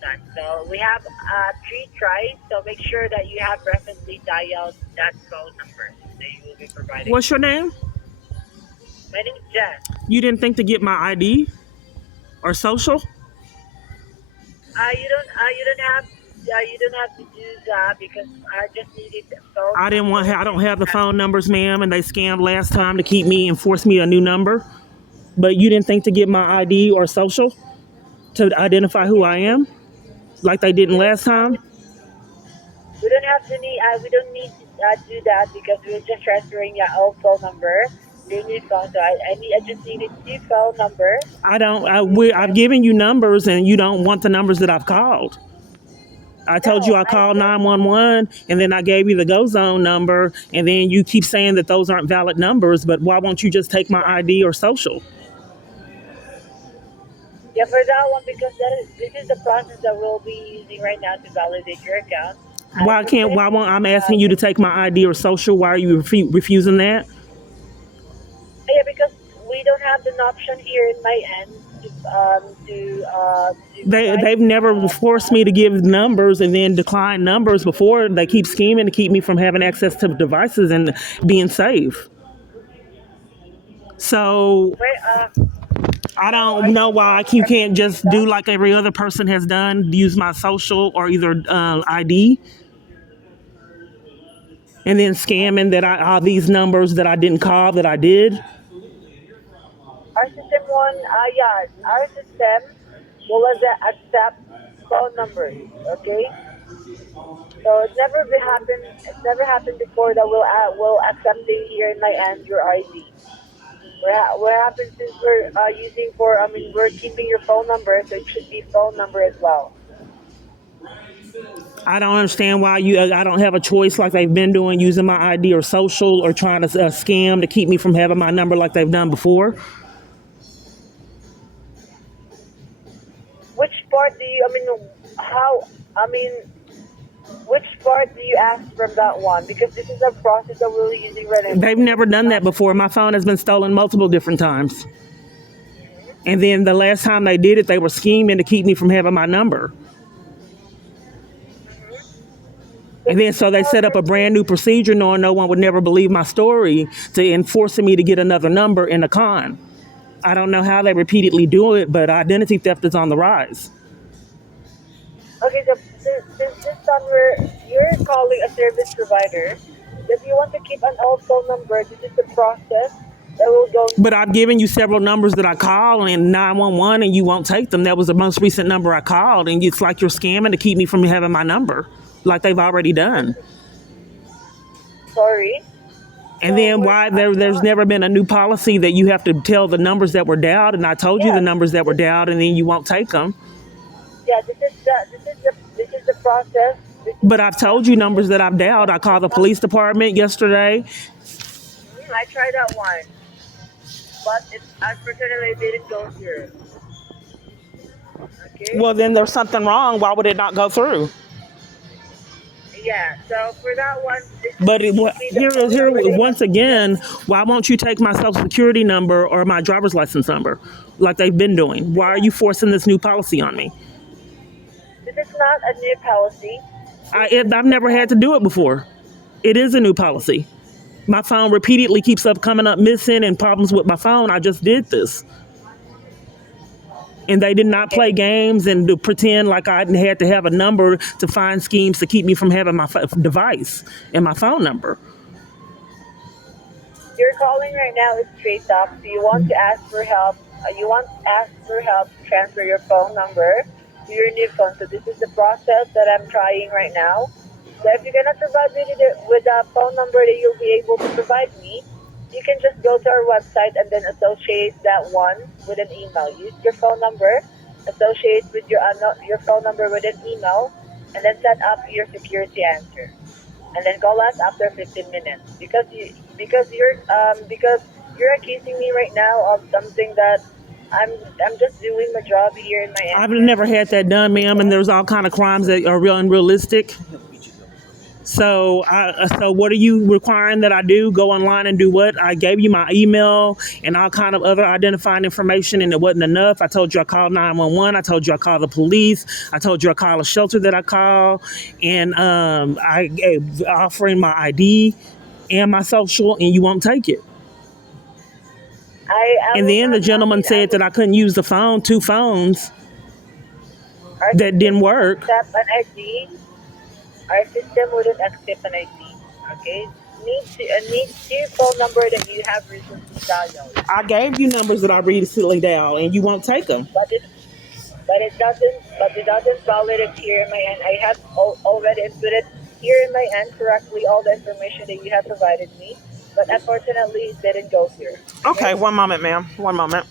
done. So we have three tries. So make sure that you have recently dialed that phone number that you will be providing What's to your us. name? My name is Jen. You didn't think to get my ID or social? You don't have to do that because I just needed the phone I didn't want. number I don't and have the ask. phone numbers, ma'am, and they scammed last time to keep me and force me a new number. But you didn't think to get my ID or social to identify who Okay, I am, like they didn't last time. we don't need to do that because we're just transferring your old phone number to your new phone. So I just needed two phone number I don't. to I've transfer. given you numbers, and you don't want the numbers that I've called. I told you No, I I called don't. 911, and then I gave you the Go Zone number, and then you keep saying that those aren't valid numbers. But why won't you just take my ID or social? Yeah, for that one because this is the process that we'll be using right now to validate your account. Why Just can't? gonna Why need won't I'm asking you to just take my ID or social? Why are you refusing that? yeah because we don't have an option here in my end to provide They've never forced that. me to give numbers and then decline numbers before. They keep scheming to keep me from having access to devices and being safe. So Where I so don't are know you why calling you from can't just do Jamaica? like every other person has done, use my social or either ID, and then scamming that I all these numbers that I didn't call that I did. Our system one, yeah, our system will accept phone numbers. Okay, so It's never happened before that will accepting here in my end your ID. What happens since we're using for? I mean, we're keeping your phone number, so it should be phone number as well. I don't understand why you. I don't have a choice like they've been doing, using my ID or social, or trying to scam to keep me from having my number like they've done before. Which part do you? I mean, how? I mean, which part do you ask from that one? Because this is a process that we're using right now. They've never done that before. My phone has been stolen multiple different times. And then the last time they did it, they were scheming to keep me from having my number. Mm-hmm. So And this then is so they how set up a brand new procedure knowing no one would never believe my story to enforcing me to get another number in a con. I don't know how they repeatedly do it, but identity theft is on the rise. okay. So since this time you're calling a service provider, if you want to keep an old phone number, this is the process that will go. But I've given you several numbers that I call and 911 and you won't take them. That was the most recent number I called. And it's like you're scamming to keep me from having my number, like they've already done. Sorry. And So then we're why I'm there's not. never been a new policy that you have to tell the numbers that were dialed, and I told you the Yes. numbers that were This, dialed, and then you won't take them. yeah. This is the process. This is But I've told you numbers that I've dialed. I called the not. police department yesterday. I tried that one, but it unfortunately didn't go through. Okay. Well, then there's something wrong. Why would it not go through? Yeah. So for that one, they just But give me the here, phone here, number. They once just again, why won't you take my social security number or my driver's license number, like they've been doing? Why are yeah. you forcing this new policy on me? This is not a new policy. This I've is the never had to policy. do it before. It is a new policy. My phone repeatedly keeps up coming up missing and problems with my phone. I just did this. And they did not play Okay. games and to pretend like I had to have a number to find schemes to keep me from having my device and my phone number. You're calling right now is straight up. So you want to ask for help. You want to ask for help to transfer your phone number to your new phone. So this is the process that I'm trying right now. So if you cannot provide me with a phone number that you'll be able to provide me, you can just go to our website and then associate that one with an email. Use your phone number, associate with your phone number with an email, and then set up your security answer. And then call us after 15 minutes because you're accusing me right now of something that I'm I'm just doing my job here in my end, I've and never had that done, ma'am, and there's all kind of crimes that are real unrealistic. So what are you requiring that I do? Go online and do what? I gave you my email and all kind of other identifying information, and it wasn't enough. I told you I called 911. I told you I called the police. I told you I called a shelter that I called, and I gave offering my ID and my social, and you won't take it. I And will then the not, I gentleman mean, I said that would, I couldn't use the phone, two phones our that system didn't won't work. accept an ID. Our system wouldn't accept an ID. Okay? Needs your phone number that you have recently dialed. I gave you numbers that I recently dialed, and you won't take them. But it doesn't validate here in my end. I have already inputted here in my end correctly all the information that you have provided me. But unfortunately, it didn't go here. Okay, Okay? one moment, ma'am. One moment.